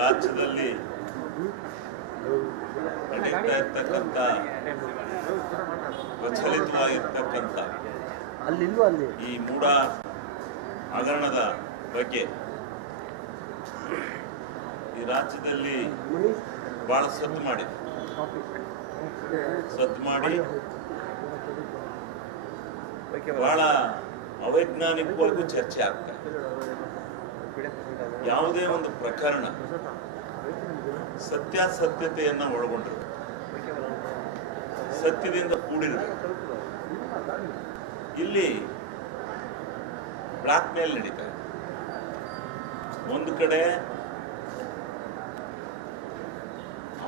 ರಾಜ್ಯದಲ್ಲಿ ನಡೀತಾ ಇರ್ತಕ್ಕಂಥ ಪ್ರಚಲಿತವಾಗಿರ್ತಕ್ಕಂಥ ಈ ಮೂಢ ಹಗರಣದ ಬಗ್ಗೆ ಈ ರಾಜ್ಯದಲ್ಲಿ ಬಹಳ ಸದ್ದು ಮಾಡಿ ಬಹಳ ಅವೈಜ್ಞಾನಿಕವಾಗೂ ಚರ್ಚೆ ಆಗ್ತಾ ಇದೆ. ಯಾವುದೇ ಒಂದು ಪ್ರಕರಣ ಸತ್ಯಾಸತ್ಯತೆಯನ್ನ ಒಳಗೊಂಡಿರಬೇಕು, ಸತ್ಯದಿಂದ ಕೂಡಿರಬೇಕು. ಇಲ್ಲಿ ಬ್ಲಾಕ್ ಮೇಲ್ ನಡೀತಾ ಇದೆ. ಒಂದು ಕಡೆ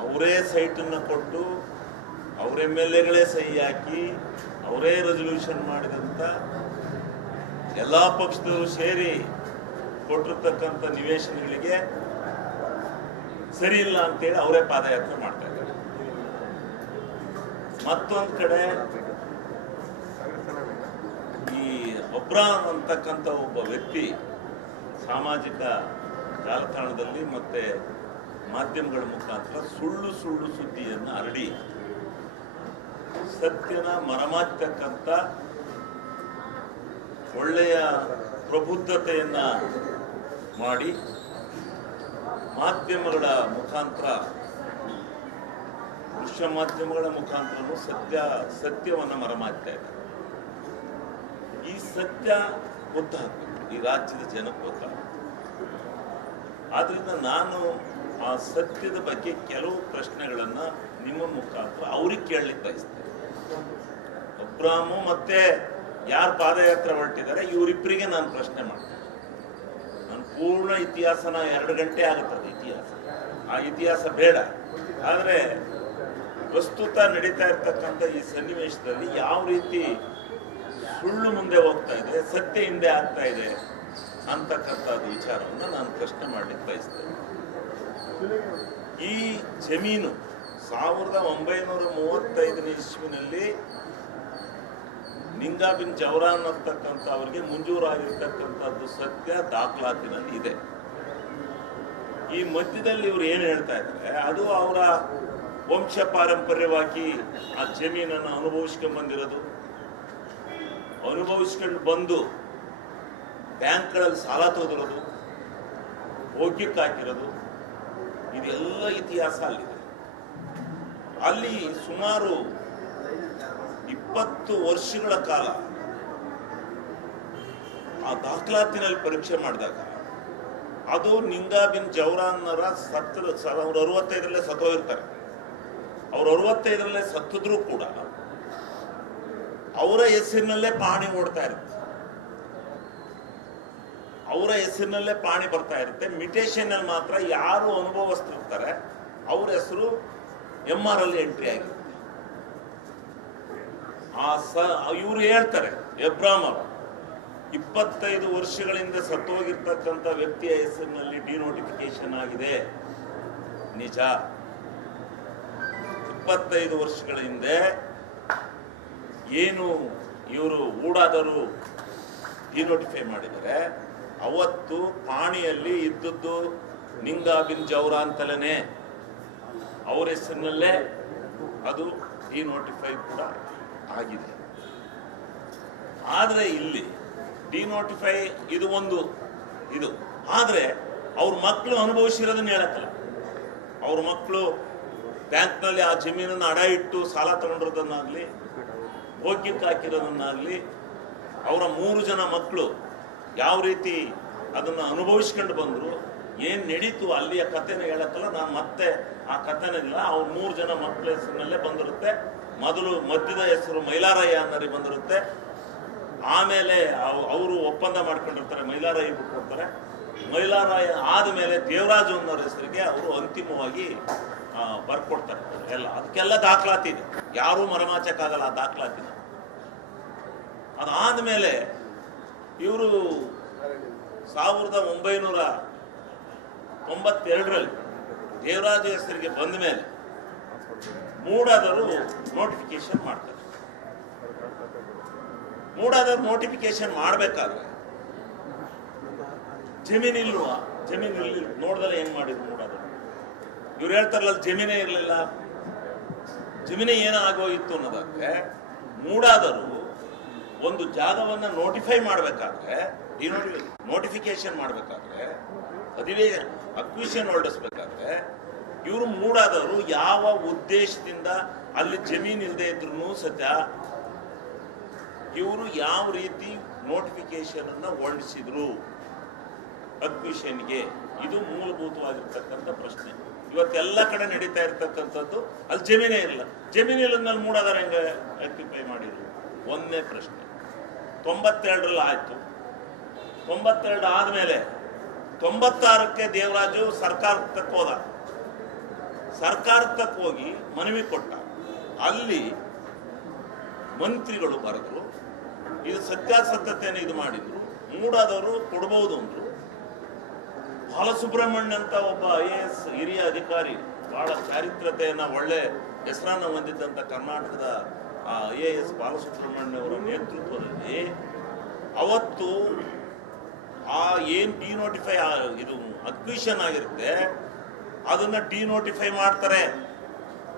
ಅವರೇ ಸೈಟನ್ನು ಕೊಟ್ಟು ಅವರ MLAಗಳೇ ಸಹಿ ಹಾಕಿ ಅವರೇ ರೆಸಲ್ಯೂಷನ್ ಮಾಡಿದಂಥ ಎಲ್ಲ ಪಕ್ಷದವರು ಸೇರಿ ಕೊಟ್ಟಿರ್ತಕ್ಕಂಥ ನಿವೇಶನಗಳಿಗೆ ಸರಿ ಇಲ್ಲ ಅಂತೇಳಿ ಅವರೇ ಪಾದಯಾತ್ರೆ ಮಾಡ್ತಾ ಇದ್ದಾರೆ. ಮತ್ತೊಂದು ಕಡೆ ಈ ಒಬ್ರಾನ್ ಅಂತಕ್ಕಂಥ ಒಬ್ಬ ವ್ಯಕ್ತಿ ಸಾಮಾಜಿಕ ಜಾಲತಾಣದಲ್ಲಿ ಮತ್ತೆ ಮಾಧ್ಯಮಗಳ ಮುಖಾಂತರ ಸುಳ್ಳು ಸುದ್ದಿಯನ್ನು ಹರಡಿ ಸತ್ಯನ ಮರೆಮಾಚತಕ್ಕಂಥ ಒಳ್ಳೆಯ ಪ್ರಬುದ್ಧತೆಯನ್ನ ಮಾಡಿ ಮಾಧ್ಯಮಗಳ ಮುಖಾಂತರ, ದೃಶ್ಯ ಮಾಧ್ಯಮಗಳ ಮುಖಾಂತರನೂ ಸತ್ಯವನ್ನು ಮರೆಮಾಚ್ತಾ ಇದ್ದಾರೆ. ಈ ಸತ್ಯ ಗೊತ್ತಾಗಬೇಕು, ಈ ರಾಜ್ಯದ ಜನಕ್ಕೆ ಗೊತ್ತಾಗಬೇಕು. ಆದ್ರಿಂದ ನಾನು ಆ ಸತ್ಯದ ಬಗ್ಗೆ ಕೆಲವು ಪ್ರಶ್ನೆಗಳನ್ನ ನಿಮ್ಮ ಮುಖಾಂತರ ಅವ್ರಿಗೆ ಕೇಳಲಿಕ್ಕೆ ಬಯಸ್ತೇನೆ. ಅಬ್ರಾಮು ಮತ್ತೆ ಯಾರು ಪಾದಯಾತ್ರೆ ಹೊರಟಿದ್ದಾರೆ ಇವರಿಬ್ಬರಿಗೆ ನಾನು ಪ್ರಶ್ನೆ ಮಾಡ್ತೇನೆ. ನಾನು ಪೂರ್ಣ ಇತಿಹಾಸನ 2 ಗಂಟೆ ಆಗುತ್ತದೆ ಇತಿಹಾಸ, ಆ ಇತಿಹಾಸ ಬೇಡ. ಆದರೆ ಪ್ರಸ್ತುತ ನಡೀತಾ ಇರ್ತಕ್ಕಂಥ ಈ ಸನ್ನಿವೇಶದಲ್ಲಿ ಯಾವ ರೀತಿ ಸುಳ್ಳು ಮುಂದೆ ಹೋಗ್ತಾ ಇದೆ, ಸತ್ಯ ಹಿಂದೆ ಆಗ್ತಾ ಇದೆ ಅಂತಕ್ಕಂಥದ್ದು ವಿಚಾರವನ್ನು ನಾನು ಪ್ರಶ್ನೆ ಮಾಡಲಿಕ್ಕೆ ಬಯಸ್ತೇನೆ. ಈ ಜಮೀನು 1935ನೇ ಇಸ್ವಿನಲ್ಲಿ ನಿಂಗಾ ಬಿನ್ ಜವರಾನ್ ಅಂತಕ್ಕಂಥ ಅವರಿಗೆ ಮಂಜೂರಾಗಿರ್ತಕ್ಕಂಥದ್ದು ಸತ್ಯ ದಾಖಲಾತಿನಲ್ಲಿ ಇದೆ. ಈ ಮಧ್ಯದಲ್ಲಿ ಇವರು ಏನು ಹೇಳ್ತಾ ಇದ್ದಾರೆ, ಅದು ಅವರ ವಂಶ ಪಾರಂಪರ್ಯವಾಗಿ ಆ ಜಮೀನನ್ನು ಅನುಭವಿಸ್ಕೊಂಡು ಬಂದು ಬ್ಯಾಂಕ್ಗಳಲ್ಲಿ ಸಾಲ ತೆಗೆದಿರೋದು, ಹೋಗ್ಯಕ್ಕೆ ಹಾಕಿರೋದು, ಇದೆಲ್ಲ ಇತಿಹಾಸ ಅಲ್ಲಿದೆ. ಅಲ್ಲಿ ಸುಮಾರು 20 ವರ್ಷಗಳ ಕಾಲ ಆ ದಾಖಲಾತಿನಲ್ಲಿ ಪರೀಕ್ಷೆ ಮಾಡಿದಾಗ ಅದು ನಿಂಗಾ ಬಿನ್ ಜವರಾನ್ನರ 65ರಲ್ಲೇ ಸತ್ತೋಗಿರ್ತಾರೆ. ಅವ್ರು 65ರಲ್ಲೇ ಸತ್ತಿದ್ರೂ ಕೂಡ ಅವರ ಹೆಸರಿನಲ್ಲೇ ಪಹಣಿ ಓಡ್ತಾ ಇರುತ್ತೆ, ಅವರ ಹೆಸರಿನಲ್ಲೇ ಪಾಣಿ ಬರ್ತಾ ಇರುತ್ತೆ. ಮಿಟೇಷನ್ ಅಲ್ಲಿ ಮಾತ್ರ ಯಾರು ಅನುಭವಿಸ್ತಿರ್ತಾರೆ ಅವ್ರ ಹೆಸರು MR ಅಲ್ಲಿ ಎಂಟ್ರಿ ಆಗಿರುತ್ತೆ. ಇವರು ಹೇಳ್ತಾರೆ, ಎಬ್ರಾಮ್ ಅವರು 25 ವರ್ಷಗಳಿಂದ ಸತ್ತೋಗಿರ್ತಕ್ಕಂಥ ವ್ಯಕ್ತಿಯ ಹೆಸರಿನಲ್ಲಿ ಡಿನೋಟಿಫಿಕೇಶನ್ ಆಗಿದೆ. ನಿಜ, 25 ವರ್ಷಗಳ ಹಿಂದೆ ಏನು ಇವರು ಊಡಾದರು ಡಿನೋಟಿಫೈ ಮಾಡಿದರೆ ಅವತ್ತು ಪಾಣಿಯಲ್ಲಿ ಇದ್ದದ್ದು ನಿಂಗಾ ಬಿನ್ ಜವರಾ ಅಂತಲೇ ಅವರ ಹೆಸರಿನಲ್ಲೇ ಅದು ಡಿನೋಟಿಫೈ ಕೂಡ ಆಗಿದೆ. ಆದರೆ ಇಲ್ಲಿ ಡಿನೋಟಿಫೈ ಇದು ಆದರೆ ಅವ್ರ ಮಕ್ಕಳು ಅನುಭವಿಸಿರೋದನ್ನ ಹೇಳಕ್ಕಲ್ಲ. ಅವ್ರ ಮಕ್ಕಳು ಬ್ಯಾಂಕ್ನಲ್ಲಿ ಆ ಜಮೀನನ್ನು ಅಡ ಇಟ್ಟು ಸಾಲ ತಗೊಂಡಿರೋದನ್ನಾಗ್ಲಿ, ಹೋಗ್ಯಕ್ಕೆ ಹಾಕಿರೋದನ್ನಾಗ್ಲಿ, ಅವರ 3 ಜನ ಮಕ್ಕಳು ಯಾವ ರೀತಿ ಅದನ್ನು ಅನುಭವಿಸ್ಕೊಂಡು ಬಂದರು, ಏನು ನಡೀತು ಅಲ್ಲಿಯ ಕಥೆನ ಹೇಳಕ್ಕಲ್ಲ. ನಾನು ಮತ್ತೆ ಆ ಕಥೆನಿಲ್ಲ. ಅವ್ರ 3 ಜನ ಮಕ್ಕಳ ಹೆಸರಿನಲ್ಲೇ ಬಂದಿರುತ್ತೆ. ಮೊದಲು ಮಧ್ಯದ ಹೆಸರು ಮೈಲಾರಯ್ಯ ಅನ್ನೋರಿಗೆ ಬಂದಿರುತ್ತೆ. ಆಮೇಲೆ ಅವರು ಒಪ್ಪಂದ ಮಾಡ್ಕೊಂಡಿರ್ತಾರೆ, ಮೈಲಾರಯ್ಯ ಬಿಟ್ಕೊಡ್ತಾರೆ. ಮೈಲಾರಯ್ಯ ಆದಮೇಲೆ ದೇವರಾಜು ಅನ್ನೋರ ಹೆಸರಿಗೆ ಅವರು ಅಂತಿಮವಾಗಿ ಬರ್ಕೊಡ್ತಾರೆ ಎಲ್ಲ. ಅದಕ್ಕೆಲ್ಲ ದಾಖಲಾತಿ ಇದೆ, ಯಾರೂ ಮರೆಮಾಚಕ್ಕಾಗಲ್ಲ ಆ ದಾಖಲಾತಿನ. ಅದಾದಮೇಲೆ ಇವರು 1992ರಲ್ಲಿ ದೇವರಾಜ ಹೆಸರಿಗೆ ಬಂದ ಮೇಲೆ ಮೂಡಾದರು ನೋಟಿಫಿಕೇಶನ್ ಮಾಡ್ತಾರೆ. ಮೂಡಾದರು ನೋಟಿಫಿಕೇಶನ್ ಮಾಡಬೇಕಾದ್ರೆ ಜಮೀನಿಲ್ವಾ, ಜಮೀನಿಲ್ಲಿ ನೋಡ್ದಲ್ಲ ಏನ್ ಮಾಡಿದ್ರು ಮೂಡಾದರು. ಇವ್ರು ಹೇಳ್ತಾರಲ್ಲ ಜಮೀನೇ ಇರಲಿಲ್ಲ, ಜಮೀನೇ ಏನೋ ಆಗೋಯಿತ್ತು ಅನ್ನೋದಕ್ಕೆ ಮೂಡಾದರು ಒಂದು ಜಾಗವನ್ನ ನೋಟಿಫೈ ಮಾಡಬೇಕಾದ್ರೆ ನೋಟಿಫಿಕೇಶನ್ ಮಾಡಬೇಕಾದ್ರೆ ಅಕ್ವಿಷನ್ ಹೊರಡಿಸ್ಬೇಕಾದ್ರೆ ಇವರು ಮೂಡಾದವರು ಯಾವ ಉದ್ದೇಶದಿಂದ ಅಲ್ಲಿ ಜಮೀನು ಇಲ್ಲದೆ ಇದ್ರು ಸತ್ಯ ಇವರು ಯಾವ ರೀತಿ ನೋಟಿಫಿಕೇಶನ್ ಅನ್ನ ಹೊರಡಿಸಿದ್ರು ಅಕ್ವಿಷನ್ಗೆ, ಇದು ಮೂಲಭೂತವಾಗಿರ್ತಕ್ಕಂಥ ಪ್ರಶ್ನೆ. ಇವತ್ತೆಲ್ಲ ಕಡೆ ನಡೀತಾ ಇರ್ತಕ್ಕಂಥದ್ದು ಅಲ್ಲಿ ಜಮೀನೇ ಇಲ್ಲ, ಜಮೀನು ಇಲ್ಲದ್ಮೇಲೆ ಮೂಡಾದಾರ ಹೆಂಗೆ ಆಕ್ಯುಪೈ ಮಾಡಿದ್ರು ಒಂದೇ ಪ್ರಶ್ನೆ. 92ರಲ್ಲಿ ಆಯ್ತು, 92 ಆದ್ಮೇಲೆ 96ಕ್ಕೆ ದೇವರಾಜು ಸರ್ಕಾರಕ್ಕೆ ಹೋದ, ಸರ್ಕಾರಕ್ಕೆ ಹೋಗಿ ಮನವಿ ಕೊಟ್ಟ. ಅಲ್ಲಿ ಮಂತ್ರಿಗಳು ಬರೆದ್ರು, ಇದು ಸತ್ಯಾಸತ್ಯತೆಯನ್ನು ಇದು ಮಾಡಿದ್ರು, ಮೂಡಾದವರು ಕೊಡಬಹುದು ಅಂದ್ರು. ಬಾಲಸುಬ್ರಹ್ಮಣ್ಯ ಅಂತ ಒಬ್ಬ IAS ಹಿರಿಯ ಅಧಿಕಾರಿ, ಬಹಳ ಚಾರಿತ್ರತೆಯನ್ನ ಒಳ್ಳೆ ಹೆಸರನ್ನ ಹೊಂದಿದ್ದಂತ ಕರ್ನಾಟಕದ IAS ಬಾಲಸುಬ್ರಹ್ಮಣ್ಯ ಅವರ ನೇತೃತ್ವದಲ್ಲಿ ಅವತ್ತು ಏನ್ ಡಿನೋಟಿಫೈ ಇದು ಅಕ್ವಿಷನ್ ಆಗಿರುತ್ತೆ ಅದನ್ನ ಡಿನೋಟಿಫೈ ಮಾಡ್ತಾರೆ.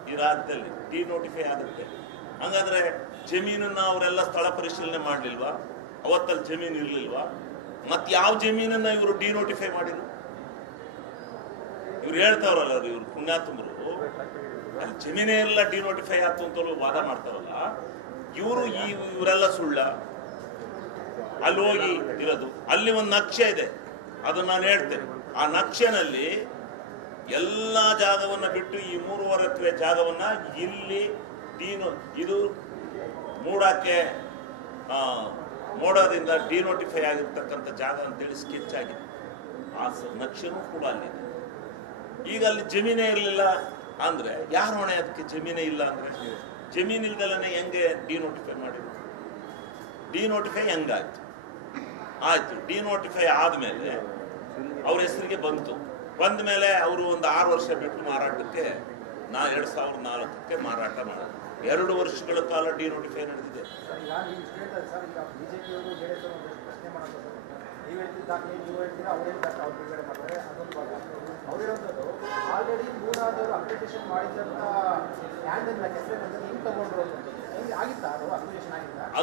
ಈ ರಾಜ್ಯದಲ್ಲಿ ಡಿನೋಟಿಫೈ ಆಗುತ್ತೆ. ಹಂಗಾದ್ರೆ ಜಮೀನನ್ನ ಅವರೆಲ್ಲ ಸ್ಥಳ ಪರಿಶೀಲನೆ ಮಾಡ್ಲಿಲ್ವಾ? ಅವತ್ತಲ್ಲಿ ಜಮೀನು ಇರ್ಲಿಲ್ವಾ? ಮತ್ ಯಾವ ಜಮೀನನ್ನ ಇವರು ಡಿನೋಟಿಫೈ ಮಾಡಿದ್ರು? ಇವ್ರು ಹೇಳ್ತಾವ್ರಲ್ಲ, ಇವ್ರು ಪುಣ್ಯಾತ್ಮರು ಅಲ್ಲಿ ಜಮೀನೇ ಎಲ್ಲ ಡಿನೋಟಿಫೈ ಆಯ್ತು ಅಂತ ವಾದ ಮಾಡ್ತಾರಲ್ಲ, ಇವರೆಲ್ಲ ಸುಳ್ಳ? ಅಲ್ಲಿ ಹೋಗಿ ಇರೋದು, ಅಲ್ಲಿ ಒಂದು ನಕ್ಷೆ ಇದೆ, ಅದನ್ನ ನಾನು ಹೇಳ್ತೇನೆ. ಆ ನಕ್ಷೆನಲ್ಲಿ ಎಲ್ಲ ಜಾಗವನ್ನ ಬಿಟ್ಟು ಈ 3.5 ಎಕರೆ ಜಾಗವನ್ನ ಇಲ್ಲಿ ಇದು ಮೂಡಕ್ಕೆ ಮೋಡದಿಂದ ಡಿನೋಟಿಫೈ ಆಗಿರ್ತಕ್ಕಂಥ ಜಾಗ ಅಂತೇಳಿ ಸ್ಕೆಚ್ ಆಗಿದೆ. ಆ ನಕ್ಷೆನೂ ಕೂಡ ಅಲ್ಲಿದೆ. ಈಗ ಅಲ್ಲಿ ಜಮೀನೇ ಇರಲಿಲ್ಲ ಅಂದ್ರೆ ಯಾರು ಹೊಣೆ? ಅದಕ್ಕೆ ಜಮೀನೇ ಇಲ್ಲ ಅಂದ್ರೆ ಜಮೀನ್ ಇಲ್ದಲೇ ಹೆಂಗೆ ಡಿನೋಟಿಫೈ ಮಾಡಿದ್ರು? ಡಿನೋಟಿಫೈ ಹೆಂಗಾಯ್ತು? ಆಯ್ತು, ಡಿನೋಟಿಫೈ ಆದ್ಮೇಲೆ ಅವ್ರ ಹೆಸರಿಗೆ ಬಂತು. ಬಂದ ಮೇಲೆ ಅವರು ಒಂದು 6 ವರ್ಷ ಬಿಟ್ಟು ಮಾರಾಟಕ್ಕೆ 2004ಕ್ಕೆ ಮಾರಾಟ ಮಾಡಿದ್ರು. 2 ವರ್ಷಗಳ ಕಾಲ ಡಿನೋಟಿಫೈ ನಡೆದಿದೆ.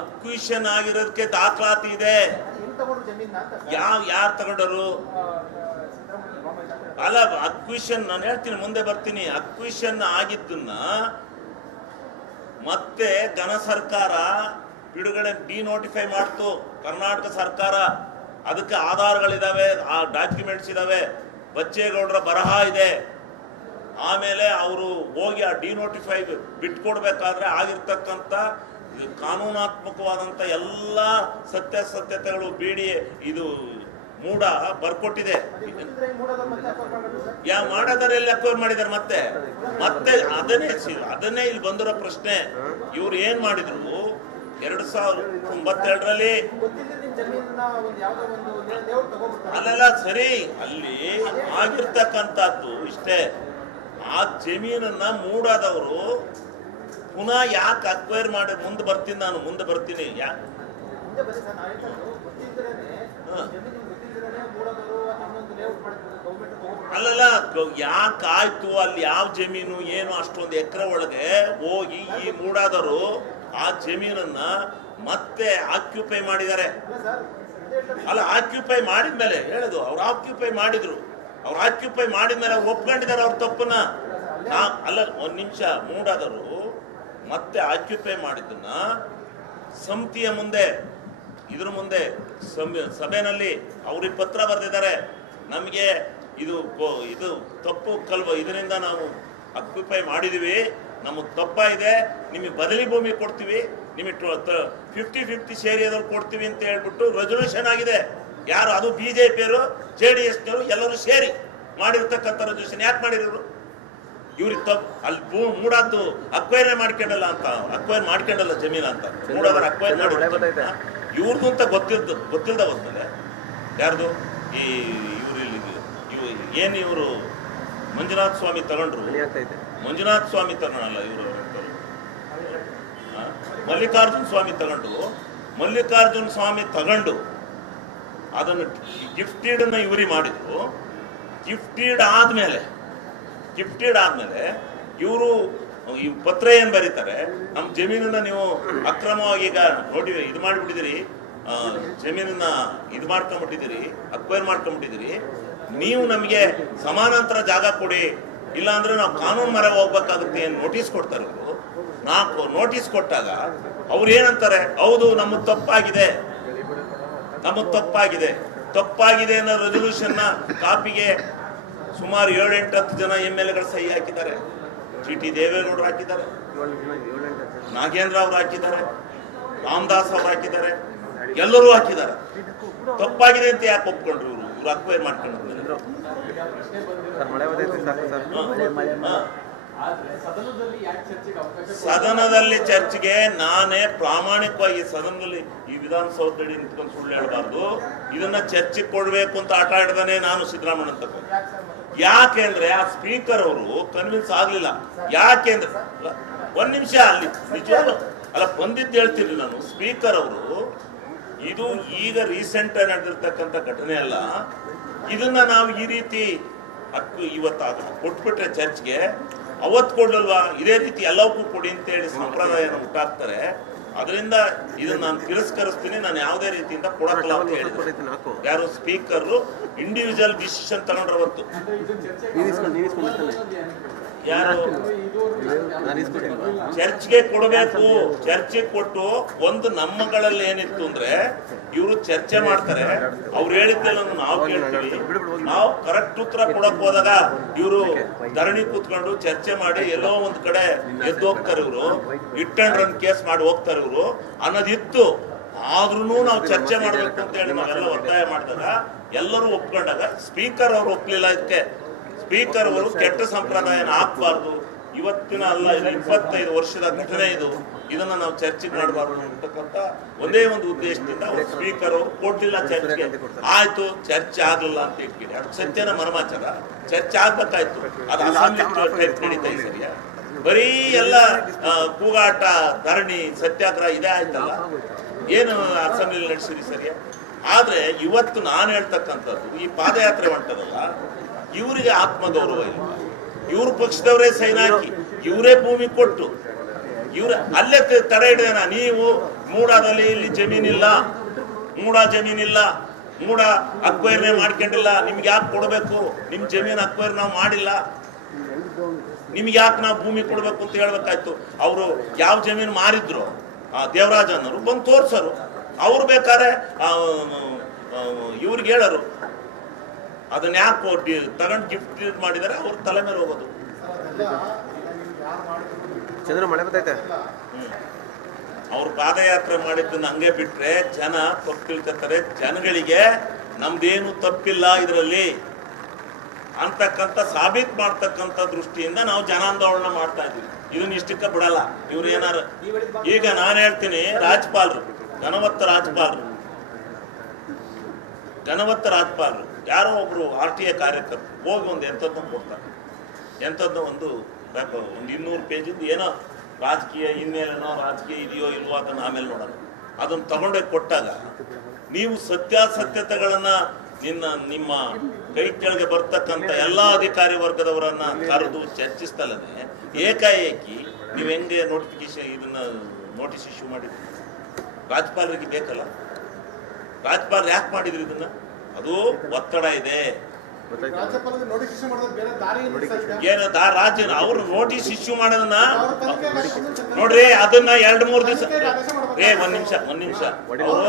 ಅಕ್ವಿಷನ್ ಆಗಿರೋದಕ್ಕೆ ದಾಖಲಾತಿ ಇದೆ. ಯಾರು ತಗೊಂಡರು? ಅಲ್ಲ, ಅಕ್ವಿಷನ್ ನಾನು ಹೇಳ್ತೀನಿ, ಮುಂದೆ ಬರ್ತೀನಿ. ಅಕ್ವಿಷನ್ ಆಗಿದ್ದನ್ನ ಮತ್ತೆ ಘನ ಸರ್ಕಾರ ಬಿಡುಗಡೆ ಡಿನೋಟಿಫೈ ಮಾಡ್ತು. ಕರ್ನಾಟಕ ಸರ್ಕಾರ ಅದಕ್ಕೆ ಆಧಾರಗಳಿದಾವೆ, ಆ ಡಾಕ್ಯುಮೆಂಟ್ಸ್ ಇದಾವೆ, ಬಚ್ಚೇಗೌಡರ ಬರಹ ಇದೆ. ಆಮೇಲೆ ಅವರು ಹೋಗಿ ಆ ಡಿನೋಟಿಫೈ ಬಿಟ್ಕೊಡ್ಬೇಕಾದ್ರೆ ಆಗಿರ್ತಕ್ಕಂಥ ಕಾನೂನಾತ್ಮಕವಾದಂಥ ಎಲ್ಲ ಸತ್ಯಾಸತ್ಯತೆಗಳು ಇದು ಮೂಡ ಬರ್ಕೊಟ್ಟಿದೆ. ಮಾಡೋದರೆಲ್ಲ ಅಕ್ವೈರ್ ಮಾಡಿದಾರೆ. ಮತ್ತೆ ಅದನ್ನೇ ಇಲ್ಲಿ ಬಂದಿರೋ ಪ್ರಶ್ನೆ. ಇವ್ರು ಏನ್ ಮಾಡಿದ್ರು 2092ರಲ್ಲಿ ಅಲ್ಲೆಲ್ಲ ಸರಿ, ಅಲ್ಲಿ ಆಗಿರ್ತಕ್ಕಂಥದ್ದು ಇಷ್ಟೇ. ಆ ಜಮೀನನ್ನ ಮೂಡಾದವರು ಪುನಃ ಯಾಕೆ ಅಕ್ವೈರ್ ಮಾಡಿ ಮುಂದೆ ಬರ್ತೀನಿ ಅಲ್ಲಲ್ಲ, ಯಾಕಾಯ್ತು? ಅಲ್ಲಿ ಯಾವ ಜಮೀನು ಏನು ಅಷ್ಟೊಂದು ಎಕರೆ ಒಳಗೆ ಹೋಗಿ ಈ ಮೂಡಾದವರು ಆ ಜಮೀನನ್ನ ಮತ್ತೆ ಆಕ್ಯುಪೈ ಮಾಡಿದ್ದಾರೆ. ಅಲ್ಲ, ಆಕ್ಯುಪೈ ಮಾಡಿದ್ಮೇಲೆ ಹೇಳುದು, ಅವ್ರು ಆಕ್ಯುಪೈ ಮಾಡಿದ್ರು. ಅವ್ರು ಆಕ್ಯುಪೈ ಮಾಡಿದ್ಮೇಲೆ ಒಪ್ಕೊಂಡಿದ್ದಾರೆ ಅವ್ರ ತಪ್ಪನ್ನ. ಅಲ್ಲ, ಒಂದ್ ನಿಮಿಷ, ಮೂಡಾದರು ಮತ್ತೆ ಆಕ್ಯುಪೈ ಮಾಡಿದ್ದನ್ನ ಸಮಿತಿಯ ಮುಂದೆ, ಇದ್ರ ಮುಂದೆ ಸಭೆನಲ್ಲಿ ಅವ್ರಿಗೆ ಪತ್ರ ಬರೆದಿದ್ದಾರೆ. ನಮಗೆ ಇದು ತಪ್ಪು ಇದರಿಂದ ನಾವು ಆಕ್ಯುಪೈ ಮಾಡಿದೀವಿ, ನಮಗೆ ತಪ್ಪಾಗಿದೆ, ನಿಮಗೆ ಬದಲಿ ಭೂಮಿ ಕೊಡ್ತೀವಿ, ನಿಮಗೆ 50-50 ಶೇರಿಯಾದವ್ರು ಕೊಡ್ತೀವಿ ಅಂತ ಹೇಳ್ಬಿಟ್ಟು ರೆಸೊಲ್ಯೂಷನ್ ಆಗಿದೆ. ಯಾರು? ಅದು BJPಯವರು, JDSನವರು ಎಲ್ಲರೂ ಸೇರಿ ಮಾಡಿರ್ತಕ್ಕಂಥ ರೆಸೊಲ್ಯೂಷನ್. ಯಾಕೆ ಮಾಡಿರೋರು? ಇವ್ರಿಗೆ ಅಲ್ಲಿ ಮೂಡಾದ್ದು ಅಕ್ವೈರ್ ಮಾಡ್ಕೊಂಡಲ್ಲ ಜಮೀನ ಅಂತ ಮೂಡಾದ್ರೆ ಅಕ್ವೈರ್ ಮಾಡಿ ಇವ್ರದ್ದು ಅಂತ ಗೊತ್ತಿಲ್ದ ಹೋದ್ಮೇಲೆ ಯಾರ್ದು ಇವರು ಮಂಜುನಾಥ ಸ್ವಾಮಿ ತಗೊಂಡ್ರು. ಮಂಜುನಾಥ ಸ್ವಾಮಿ ತಗೊಳಲ್ಲ, ಇವರು ಮಲ್ಲಿಕಾರ್ಜುನ ಸ್ವಾಮಿ ತಗೊಂಡು ಅದನ್ನು ಗಿಫ್ಟೀಡ್ ಅನ್ನ ಇವರಿ ಮಾಡಿದ್ರು. ಗಿಫ್ಟೀಡ್ ಗಿಫ್ಟೆಡ್ ಆದ್ಮೇಲೆ ಇವರು ಈ ಪತ್ರ ಏನ್ ಬರೀತಾರೆ, ನಮ್ಮ ಜಮೀನನ್ನ ನೀವು ಅಕ್ರಮವಾಗಿ ಈಗ ನೋಡಿ ಇದು ಮಾಡಿಬಿಟ್ಟಿದ್ದೀರಿ, ಜಮೀನನ್ನ ಇದು ಮಾಡ್ಕೊಂಡ್ಬಿಟ್ಟಿದ್ದೀರಿ, ಅಕ್ವೈರ್ ಮಾಡ್ಕೊಂಡ್ಬಿಟ್ಟಿದ್ದೀರಿ, ನೀವು ನಮಗೆ ಸಮಾನಾಂತರ ಜಾಗ ಕೊಡಿ, ಇಲ್ಲಾಂದ್ರೆ ನಾವು ಕಾನೂನು ಮರ ಹೋಗ್ಬೇಕಾಗುತ್ತೆ ಏನು ನೋಟಿಸ್ ಕೊಡ್ತಾರೆ ಇವರು. 4 ನೋಟಿಸ್ ಕೊಟ್ಟಾಗ ಅವ್ರು ಏನಂತಾರೆ, ಹೌದು ನಮ್ಮದು ತಪ್ಪಾಗಿದೆ ಅನ್ನೋ ರೆಸಲ್ಯೂಷನ್ನ ಕಾಪಿಗೆ ಸುಮಾರು 7-8 ಜನ MLA ಸಹಿ ಹಾಕಿದ್ದಾರೆ. GT ದೇವೇಗೌಡರು ಹಾಕಿದ್ದಾರೆ, ನಾಗೇಂದ್ರ ಅವರು ಹಾಕಿದ್ದಾರೆ, ರಾಮದಾಸ್ ಅವರು ಹಾಕಿದ್ದಾರೆ, ಎಲ್ಲರೂ ಹಾಕಿದ್ದಾರೆ. ತಪ್ಪಾಗಿದೆ ಅಂತ ಯಾಕೆ ಒಪ್ಕೊಂಡ್ರು ಇವ್ರು ಅಕ್ವೈರ್ ಮಾಡ್ಕೊಂಡ್ಮೇಲೆ? ಸದನದಲ್ಲಿ ಚರ್ಚೆಗೆ ನಾನೇ ಪ್ರಾಮಾಣಿಕವಾಗಿ ಸದನದಲ್ಲಿ ಈ ವಿಧಾನಸೌಧದಲ್ಲಿ ನಿಂತ್ಕೊಂಡು ಸುಳ್ಳು ಹೇಳಬಾರ್ದು. ಇದನ್ನ ಚರ್ಚೆಗೆ ಕೊಡ್ಬೇಕು ಅಂತ ಆಟ ಆಡ್ದಾನೆ ನಾನು ಸಿದ್ದರಾಮಯ್ಯ ಅಂತ. ಯಾಕೆಂದ್ರೆ ಆ ಸ್ಪೀಕರ್ ಅವರು ಕನ್ವಿನ್ಸ್ ಆಗ್ಲಿಲ್ಲ. ಯಾಕೆಂದ್ರೆ ಒಂದ್ ನಿಮಿಷ ಅಲ್ಲಿ ನಿಜವಾಗ್ಲು ಅಲ್ಲ ಬಂದಿದ್ದು ಹೇಳ್ತೀನಿ ನಾನು. ಸ್ಪೀಕರ್ ಅವರು ಇದು ಈಗ ರೀಸೆಂಟ್ ನಡೆದಿರ್ತಕ್ಕಂಥ ಘಟನೆ ಅಲ್ಲ, ಇದನ್ನ ನಾವು ಈ ರೀತಿ ಇವತ್ತು ಕೊಟ್ಬಿಟ್ರೆ ಚರ್ಚ್ಗೆ ಅವತ್ತು ಕೊಡ್ಲಲ್ವಾ, ಇದೇ ರೀತಿ ಎಲ್ಲವಕ್ಕೂ ಕೊಡಿ ಅಂತೇಳಿ ಸಂಪ್ರದಾಯನ ಹುಟ್ಟಾಕ್ತಾರೆ. ಅದರಿಂದ ಇದನ್ನ ನಾನು ತಿರಸ್ಕರಿಸ್ತೀನಿ, ನಾನು ಯಾವುದೇ ರೀತಿಯಿಂದ ಕೊಡಕ್ಕಲ್ಲ ಅಂತ ಹೇಳಿದ್ರು. ಯಾರು ಸ್ಪೀಕರ್ ಇಂಡಿವಿಜುವಲ್ ಡಿಸಿಷನ್ ತಗೊಂಡ್ರವತ್ತು. ಯಾರು ಚರ್ಚ್ಗೆ ಕೊಡಬೇಕು, ಚರ್ಚೆಗೆ ಕೊಟ್ಟು ಒಂದು ನಮ್ಮಗಳಲ್ಲಿ ಏನಿತ್ತು ಅಂದ್ರೆ ಇವರು ಚರ್ಚೆ ಮಾಡ್ತಾರೆ, ಅವ್ರು ಹೇಳಿದ್ದೆಲ್ಲ ನಾವು ಕೇಳ್ತೀವಿ. ನಾವು ಕರೆಕ್ಟ್ ಉತ್ತರ ಕೊಡಕ್ ಹೋದಾಗ ಇವರು ಧರಣಿ ಕೂತ್ಕೊಂಡು ಚರ್ಚೆ ಮಾಡಿ ಎಲ್ಲೋ ಒಂದ್ ಕಡೆ ಎದ್ದು ಹೋಗ್ತಾರೆ. ಇವರು ಹಿಟ್ ಅಂಡ್ ರನ್ ಕೇಸ್ ಮಾಡಿ ಹೋಗ್ತಾರೆ ಇವರು ಅನ್ನೋದಿತ್ತು. ಆದ್ರೂ ನಾವು ಚರ್ಚೆ ಮಾಡ್ಬೇಕು ಅಂತ ಹೇಳಿ ನಾವೆಲ್ಲ ಒತ್ತಾಯ ಮಾಡಿದಾಗ ಎಲ್ಲರೂ ಒಪ್ಕೊಂಡಾಗ ಸ್ಪೀಕರ್ ಅವರು ಒಪ್ಲಿಲ್ಲ. ಇದಕ್ಕೆ ಸ್ಪೀಕರ್ ಅವರು ಕೆಟ್ಟ ಸಂಪ್ರದಾಯನ ಹಾಕಬಾರ್ದು, ಇವತ್ತಿನ ಅಲ್ಲ, ಇದು 25 ವರ್ಷದ ಘಟನೆ ಇದು, ಇದನ್ನ ನಾವು ಚರ್ಚೆಗೆ ಮಾಡಬಾರ್ದು ಅಂತಕ್ಕಂಥ ಒಂದೇ ಒಂದು ಉದ್ದೇಶದಿಂದ ಸ್ಪೀಕರ್ ಅವರು ಕೊಡ್ಲಿಲ್ಲ ಚರ್ಚೆಗೆ. ಆಯ್ತು, ಚರ್ಚೆ ಆಗ್ಲಿಲ್ಲ ಅಂತ ಇಟ್ಕಿರಿ, ಅದು ಸತ್ಯನ ಮರ್ಮಾಚಾರ. ಚರ್ಚೆ ಆಗ್ಬೇಕಾಯ್ತು, ಅದು ಅಸೆಂಬ್ಲಿ ಟೈಪ್ ನಡೀತಾ ಇದೆ ಸರಿಯಾ? ಬರೀ ಎಲ್ಲ ಕೂಗಾಟ, ಧರಣಿ, ಸತ್ಯಾಗ್ರಹ ಇದೇ ಆಯ್ತಲ್ಲ, ಏನು ಅಸೆಂಬ್ಲಿ ನಡೆಸಿರಿ ಸರಿಯಾ? ಆದ್ರೆ ಇವತ್ತು ನಾನು ಹೇಳ್ತಕ್ಕಂಥದ್ದು ಈ ಪಾದಯಾತ್ರೆ ಹೊಂಟದಲ್ಲ, ಇವರಿಗೆ ಆತ್ಮಗೌರವ ಇಲ್ಲ. ಇವ್ರ ಪಕ್ಷದವರೇ ಸೈನ್ ಹಾಕಿ ಇವರೇ ಭೂಮಿ ಕೊಟ್ಟು ಇವ್ರ ಅಲ್ಲೇ ತಡೆ ಹಿಡಿಯೋಣ. ನೀವು ಮೂಡಾದಲ್ಲಿ ಇಲ್ಲಿ ಜಮೀನಿಲ್ಲ, ಮೂಡ ಅಕ್ವೈರ್ನೇ ಮಾಡ್ಕೊಂಡಿಲ್ಲ, ನಿಮ್ಗೆ ಯಾಕೆ ಕೊಡಬೇಕು? ನಿಮ್ ಜಮೀನು ಅಕ್ವೈರ್ ನಾವು ಮಾಡಿಲ್ಲ, ನಿಮ್ಗೆ ಯಾಕೆ ನಾವು ಭೂಮಿ ಕೊಡ್ಬೇಕು ಅಂತ ಹೇಳ್ಬೇಕಾಯ್ತು. ಅವರು ಯಾವ ಜಮೀನು ಮಾರಿದ್ರು ದೇವರಾಜ್ ಅನ್ನೋರು ಬಂದು ತೋರ್ಸರು. ಅವ್ರು ಬೇಕಾದ್ರೆ ಇವ್ರಿಗೆ ಹೇಳರು, ಅದನ್ನ ಯಾಕೆ ತಗೊಂಡು ಗಿಫ್ಟ್ ಮಾಡಿದಾರೆ, ಅವ್ರ ತಲೆ ಮೇಲೆ ಹೋಗೋದು. ಚಂದ್ರ ಮಳೆ ಬರ್ತೈತೆ. ಅವ್ರು ಪಾದಯಾತ್ರೆ ಮಾಡಿದ್ದನ್ನ ಹಂಗೆ ಬಿಟ್ರೆ ಜನ ತಪ್ಪು ತಿಳ್ಕೊತಾರೆ. ಜನಗಳಿಗೆ ನಮ್ದೇನು ತಪ್ಪಿಲ್ಲ ಇದರಲ್ಲಿ ಅಂತಕ್ಕಂಥ ಸಾಬೀತ್ ಮಾಡ್ತಕ್ಕಂಥ ದೃಷ್ಟಿಯಿಂದ ನಾವು ಜನಾಂದೋಲನ ಮಾಡ್ತಾ ಇದೀವಿ. ಇದನ್ನ ಇಷ್ಟಕ್ಕೆ ಬಿಡಲ್ಲ ಇವ್ರು. ಏನಾರು ಈಗ ನಾನು ಹೇಳ್ತೀನಿ, ರಾಜ್ಪಾಲರು ಘನವತ್ತ ರಾಜ್ಪಾಲರು ಯಾರೋ ಒಬ್ರು RTA ಕಾರ್ಯಕರ್ತರು ಹೋಗಿ ಒಂದು ಎಂಥದ್ದು ಕೊಡ್ತಾರೆ, ಎಂಥದ್ದು ಒಂದು 200 ಪೇಜಿಂದ ಏನೋ ರಾಜಕೀಯ ಹಿನ್ನೆಲೆನೋ ರಾಜಕೀಯ ಇದೆಯೋ ಇಲ್ವೋ ಅದನ್ನ ಆಮೇಲೆ ನೋಡೋಣ. ಅದನ್ನ ತಗೊಂಡೋಗಿ ಕೊಟ್ಟಾಗ ನೀವು ಸತ್ಯಾಸತ್ಯತೆಗಳನ್ನ ನಿಮ್ಮ ಕೈ ಕೆಳಗೆ ಬರ್ತಕ್ಕಂಥ ಎಲ್ಲಾ ಅಧಿಕಾರಿ ವರ್ಗದವರನ್ನ ಕರೆದು ಚರ್ಚಿಸ್ತಲೇ ಏಕಾಏಕಿ ನೀವು ಹೆಂಗೆ ನೋಟಿಸ್ ಇಶ್ಯೂ ಮಾಡಿದ್ರಿ? ರಾಜ್ಪಾಲರಿಗೆ ಬೇಕಲ್ಲ, ರಾಜ್ಪಾಲ್ ಯಾಕೆ ಮಾಡಿದ್ರಿ ಇದನ್ನ? ಅದು ಒತ್ತಡ ಇದೆ. ಏನು ರಾಜ್ಯ ಅವರು ನೋಟಿಸ್ ಇಶ್ಯೂ ಮಾಡೋದನ್ನ ನೋಡ್ರಿ, ಅದನ್ನ 2-3 ದಿವಸ ಒಂದ್ ನಿಮಿಷ ಅವರು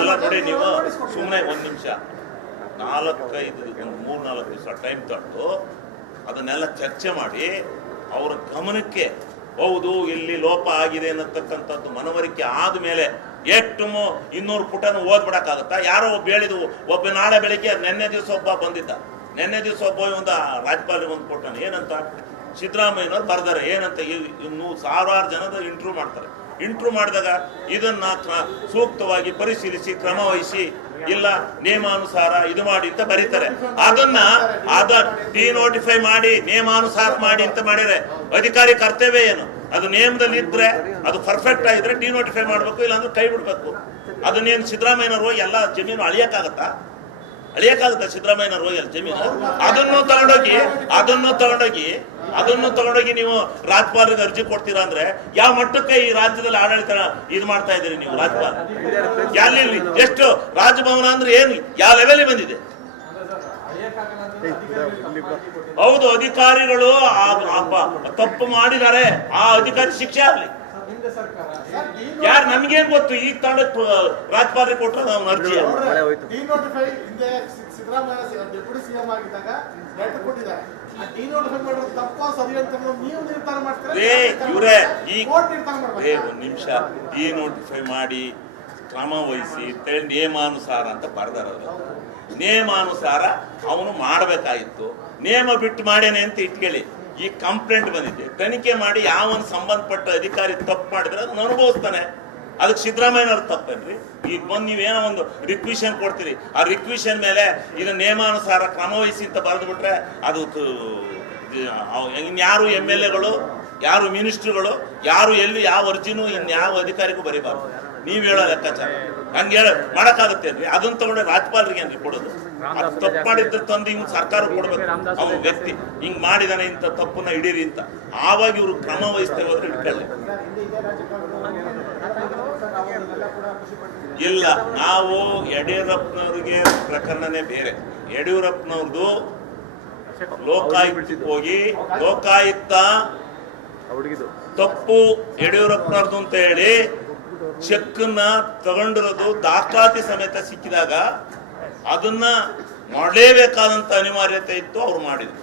ಎಲ್ಲ ನೋಡಿ, ನೀವು ಸುಮ್ಮನೆ 1 ನಿಮಿಷ 3-4 ದಿವಸ ಟೈಮ್ ತಗೊಂಡು ಅದನ್ನೆಲ್ಲ ಚರ್ಚೆ ಮಾಡಿ ಅವರ ಗಮನಕ್ಕೆ ಹೌದು ಇಲ್ಲಿ ಲೋಪ ಆಗಿದೆ ಅನ್ನತಕ್ಕಂಥದ್ದು ಮನವರಿಕೆ ಆದ್ಮೇಲೆ 200 ಪುಟನು ಓದ್ಬಿಡಕ್ಕಾಗತ್ತಾ? ಯಾರೋ ಒಬ್ಬ ಹೇಳಿದ್ವು, ಒಬ್ಬ ನಾಳೆ ಬೆಳಿಗ್ಗೆ ನೆನ್ನೆ ದಿವಸ ಒಬ್ಬ ಒಂದು ರಾಜ್ಯಪಾಲಿಗೆ ಒಂದು ಕೊಟ್ಟಾನೆ. ಏನಂತ ಸಿದ್ದರಾಮಯ್ಯನವ್ರು ಬರ್ದಾರೆ, ಏನಂತ ಇನ್ನು 1000 ಜನದ ಇಂಟ್ರೂ ಮಾಡಿದಾಗ ಇದನ್ನ ಸೂಕ್ತವಾಗಿ ಪರಿಶೀಲಿಸಿ ಕ್ರಮ ವಹಿಸಿ, ಇಲ್ಲ ನಿಯಮಾನುಸಾರ ಇದು ಮಾಡಿ ಅಂತ ಬರೀತಾರೆ. ಅದನ್ನ ಡಿನೋಟಿಫೈ ಮಾಡಿ ನಿಯಮಾನುಸಾರ ಮಾಡಿ ಅಂತ ಮಾಡಿದ್ರೆ ಅಧಿಕಾರಿ ಕರ್ತವ್ಯ ಏನು? ಅದು ನಿಯಮದಲ್ಲಿ ಇದ್ರೆ ಅದು ಪರ್ಫೆಕ್ಟ್ ಆಗಿದ್ರೆ ಡಿನೋಟಿಫೈ ಮಾಡ್ಬೇಕು, ಇಲ್ಲಾಂದ್ರೆ ಕೈ ಬಿಡ್ಬೇಕು. ಅದನ್ನೇನು ಸಿದ್ದರಾಮಯ್ಯನವರು ಎಲ್ಲ ಜಮೀನು ಅಳಿಯಕ್ಕಾಗತ್ತಾ? ಅಳಿಯಕ್ಕಾಗುತ್ತಾ ಸಿದ್ದರಾಮಯ್ಯನವ್ರು ಹೋಗಿ ಅಲ್ಲಿ ಜಮೀನು? ಅದನ್ನು ತಗೊಂಡೋಗಿ ನೀವು ರಾಜ್ಪಾಲ್ಗೆ ಅರ್ಜಿ ಕೊಡ್ತೀರಾ ಅಂದ್ರೆ ಯಾವ ಮಟ್ಟಕ್ಕೆ ಈ ರಾಜ್ಯದಲ್ಲಿ ಆಡಳಿತ ಇದು ಮಾಡ್ತಾ ಇದ್ದೀರಿ ನೀವು? ರಾಜ್ಪಾಲ್ ಎಲ್ಲಿ ಎಷ್ಟು ರಾಜಭವನ ಅಂದ್ರೆ ಏನು ಯಾವ ಲೆವೆಲ್ ಬಂದಿದೆ? ಹೌದು, ಅಧಿಕಾರಿಗಳು ತಪ್ಪು ಮಾಡಿದ್ದಾರೆ, ಆ ಅಧಿಕಾರಿ ಶಿಕ್ಷೆ ಆಗ್ಲಿ. ಯಾರು ನಮ್ಗೇನ್ ಗೊತ್ತು? ಈಗ ತಗೊಂಡ ರಾಜ್ಪಾಲ್ರಿಗೆ ಕೊಟ್ರೆ ನಾವು ಅರ್ಜಿ ಸಿದ್ದರಾಮಯ್ಯ ಡೆಪ್ಯೂಟಿ ಸಿಎಂ ಆಗಿದ್ದಾಗ ಲೆಟರ್ ಕೊಟ್ಟಿದ್ದಾರೆ. ಇವ್ರೆ ಒಂದ್ ನಿಮಿಷ ಡಿನೋಟಿಫೈ ಮಾಡಿ ಕ್ರಮ ವಹಿಸಿ ನಿಯಮಾನುಸಾರ ಅಂತ ಬರ್ದಾರಲ್ಲ. ನಿಯಮಾನುಸಾರ ಅವನು ಮಾಡಬೇಕಾಗಿತ್ತು. ನಿಯಮ ಬಿಟ್ಟು ಮಾಡೇನೆ ಅಂತ ಇಟ್ಕೊಳ್ಳಿ. ಈ ಕಂಪ್ಲೇಂಟ್ ಬಂದಿದೆ, ತನಿಖೆ ಮಾಡಿ ಯಾವನ್ ಸಂಬಂಧಪಟ್ಟ ಅಧಿಕಾರಿ ತಪ್ಪು ಮಾಡಿದ್ರೆ ಅದನ್ನ ಅನುಭವಿಸ್ತಾನೆ. ಅದಕ್ಕೆ ಸಿದ್ದರಾಮಯ್ಯನವ್ರ ತಪ್ಪೇನ್ರಿ? ಈಗ ಬಂದು ನೀವೇನೋ ಒಂದು ರಿಕ್ವಿಷನ್ ಕೊಡ್ತೀರಿ, ಆ ರಿಕ್ವಿಷನ್ ಮೇಲೆ ಇದನ್ನ ನಿಯಮಾನುಸಾರ ಕ್ರಮ ವಹಿಸಿ ಅಂತ ಬರೆದು ಬಿಟ್ರೆ ಅದು ಇನ್ಯಾರು MLAಗಳು, ಯಾರು ಮಿನಿಸ್ಟ್ರುಗಳು, ಯಾರು ಎಲ್ಲಿ ಯಾವ ಅರ್ಜಿನೂ ಇನ್ಯಾವ ಅಧಿಕಾರಿಗೂ ಬರೀಬಾರ್ದು. ನೀವ್ ಹೇಳೋ ಲೆಕ್ಕಾಚಾರ ಹಂಗೆ ಮಾಡಕ್ಕಾಗತ್ತೇನ್ರಿ? ಅದನ್ನ ತಗೊಂಡ್ರೆ ರಾಜ್ಪಾಲ್ರಿಗೆ ಏನ್ರಿ ಕೊಡೋದು? ಅದು ತಪ್ಪು ಮಾಡಿದ್ರೆ ತಂದು ಇವ್ನು ಸರ್ಕಾರ ಕೊಡ್ಬೇಕು. ಅವ್ನ ವ್ಯಕ್ತಿ ಹಿಂಗ್ ಮಾಡಿದಾನೆ, ಇಂಥ ತಪ್ಪನ್ನ ಹಿಡೀರಿ ಅಂತ. ಆವಾಗ ಇವ್ರು ಕ್ರಮ ವಹಿಸ್ತೇವೆ ಹೋದ್ರೆ ಹಿಡ್ಕೊಳ್ಳಿ. ಇಲ್ಲ, ನಾವು ಯಡಿಯೂರಪ್ಪನವ್ರಿಗೆ ಪ್ರಕರಣನೇ ಬೇರೆ. ಯಡಿಯೂರಪ್ಪನವ್ರದ್ದು ಲೋಕಾಯುಕ್ತಕ್ಕೆ ಹೋಗಿ ಲೋಕಾಯುಕ್ತ ತಪ್ಪು ಯಡಿಯೂರಪ್ಪನವ್ರದ್ದು ಅಂತ ಹೇಳಿ ಚೆಕ್ನ ತಗೊಂಡಿರೋದು ದಾಖಲಾತಿ ಸಮೇತ ಸಿಕ್ಕಿದಾಗ ಅದನ್ನ ಮಾಡಲೇಬೇಕಾದಂತ ಅನಿವಾರ್ಯತೆ ಇತ್ತು. ಅವ್ರು ಮಾಡಿದ್ರು.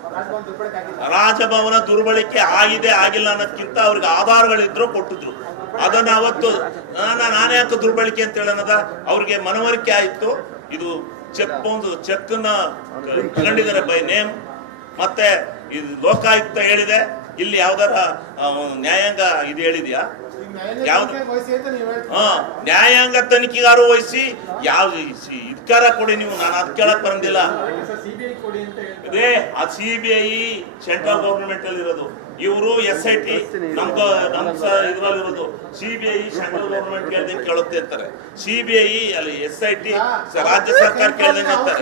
ರಾಜಭವನ ದುರ್ಬಳಕೆ ಆಗಿದೆ ಆಗಿಲ್ಲ ಅನ್ನೋದಕ್ಕಿಂತ ಅವ್ರಿಗೆ ಆಧಾರಗಳಿದ್ರು ಕೊಟ್ಟಿದ್ರು. ಅದನ್ನ ಅವತ್ತು ನಾನೇ ಯಾಕೆ ದುರ್ಬಳಕೆ ಅಂತ ಹೇಳೋದ ಅವ್ರಿಗೆ ಮನವರಿಕೆ ಆಯ್ತು. ಇದು ಚೆಕ್ನ ತಗೊಂಡಿದ್ದಾರೆ ಬೈ ನೇಮ್. ಮತ್ತೆ ಇದು ಲೋಕಾಯುಕ್ತ ಹೇಳಿದೆ, ಇಲ್ಲಿ ಯಾವ್ದಾರ ನ್ಯಾಯಾಂಗ ಇದು ಹೇಳಿದ್ಯಾ? ಯಾವ್ದು? ನ್ಯಾಯಾಂಗ ತನಿಖೆಗಾರು ವಹಿಸಿ ಯಾವ್ದು ಇದ್ಕಾರ ಕೊಡಿ ನೀವು. ನಾನು ಅದ್ ಕೇಳಕ್ ಬಂದಿಲ್ಲ. ಅದು CBI ಸೆಂಟ್ರಲ್ ಗವರ್ನಮೆಂಟ್ ಅಲ್ಲಿ ಇರೋದು, ಇವರು SIT ನಮ್ ಇದ್ರಲ್ಲಿರೋದು. CBI ಸೆಂಟ್ರಲ್ ಗವರ್ನಮೆಂಟ್ ಕೇಳ್ದಂಗೆ ಕೇಳುತ್ತೆ ಅಂತಾರೆ, CBI ಅಲ್ಲಿ SIT ರಾಜ್ಯ ಸರ್ಕಾರ ಕೇಳ್ದಂಗೆ ಅಂತಾರೆ.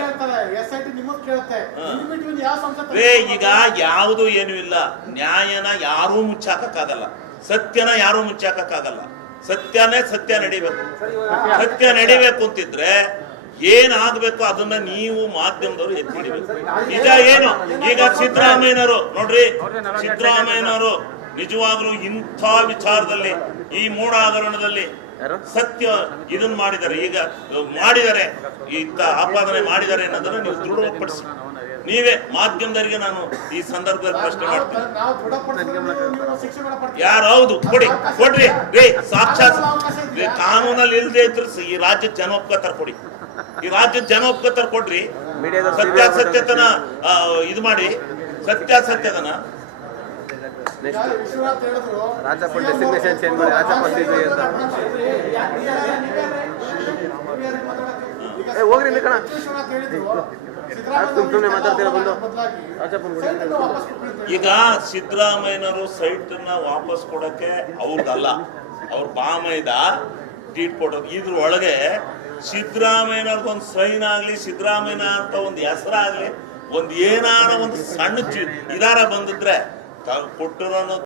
ಈಗ ಯಾವುದು ಏನು ಇಲ್ಲ. ನ್ಯಾಯನ ಯಾರೂ ಮುಚ್ಚಾಕಕ್ಕಾಗಲ್ಲ, ಸತ್ಯನ ಯಾರೂ ಮುಚ್ಚಾಕಕ್ಕಾಗಲ್ಲ. ಸತ್ಯ ನಡಿಬೇಕು. ಸತ್ಯ ನಡಿಬೇಕು ಅಂತಿದ್ರೆ ಏನಾಗಬೇಕು ಅದನ್ನ ನೀವು ಮಾಧ್ಯಮದವರು ಎತ್ತಿ ಹಿಡಿಬೇಕು. ನಿಜ ಏನು? ಈಗ ಸಿದ್ದರಾಮಯ್ಯನವರು ನೋಡ್ರಿ, ಸಿದ್ದರಾಮಯ್ಯನವರು ನಿಜವಾಗ್ಲೂ ಇಂಥ ವಿಚಾರದಲ್ಲಿ ಈ ಮೂಢ ಹಗರಣದಲ್ಲಿ ಸತ್ಯ ಇದನ್ನ ಮಾಡಿದ್ದಾರೆ. ಈಗ ಮಾಡಿದ್ದಾರೆ, ಇಂಥ ಆಪಾದನೆ ಮಾಡಿದ್ದಾರೆ ಅನ್ನೋದನ್ನ ನೀವು ದೃಢಪಡಿಸಿ. ನೀವೇ ಮಾಧ್ಯಮದವರಿಗೆ ನಾನು ಈ ಸಂದರ್ಭದಲ್ಲಿ ಪ್ರಶ್ನೆ ಮಾಡ್ತೀನಿ. ಯಾರು? ಹೌದು, ಕೊಡ್ರಿ ರೀ. ಸಾಕ್ಷಾತ್ ಕಾನೂನಲ್ಲಿ ಇಲ್ಲದೆ ಇದ್ರು ಈ ರಾಜ್ಯದ ಜನ ಒಪ್ಕೋತಾರ. ಕೊಡಿ, ಈ ರಾಜ್ಯದ ಜನ ಒಪ್ಕೋತಾರ. ಕೊಡ್ರಿ, ಸತ್ಯಾಸತ್ಯತನ ಇದು ಮಾಡಿ. ಸತ್ಯಾಸತ್ಯತನ ರಾಜಪ್ಪ ಡೆಸಿಗ್ನೇಷನ್ ಚೇಂಜ್ ಮಾಡಿ ರಾಜಪ್ಪ ಹೋಗ್ರಿ ಕಣ ಸುಮ್ಮನೆ ಮಾತಾಡ್ತೀರ ಬಂದು. ಈಗ ಸಿದ್ದರಾಮಯ್ಯನವರು ಸೈಟ್ ನ ವಾಪಸ್ ಕೊಡಕ್ಕೆ ಅವ್ರದ್ದಲ್ಲ, ಅವ್ರ ಬಾಮೈದ ಡೀಟ್ ಕೊಡೋದು. ಇದ್ರ ಒಳಗೆ ಸಿದ್ದರಾಮಯ್ಯನವ್ರದ್ದು ಒಂದು ಸೈನ್ ಆಗ್ಲಿ, ಸಿದ್ದರಾಮಯ್ಯನ ಅಂತ ಒಂದು ಹೆಸರಾಗ್ಲಿ, ಒಂದು ಏನಾರ ಒಂದು ಸಣ್ಣ ಇದಾರ ಬಂದಿದ್ರೆ ಕೊಟ್ಟರು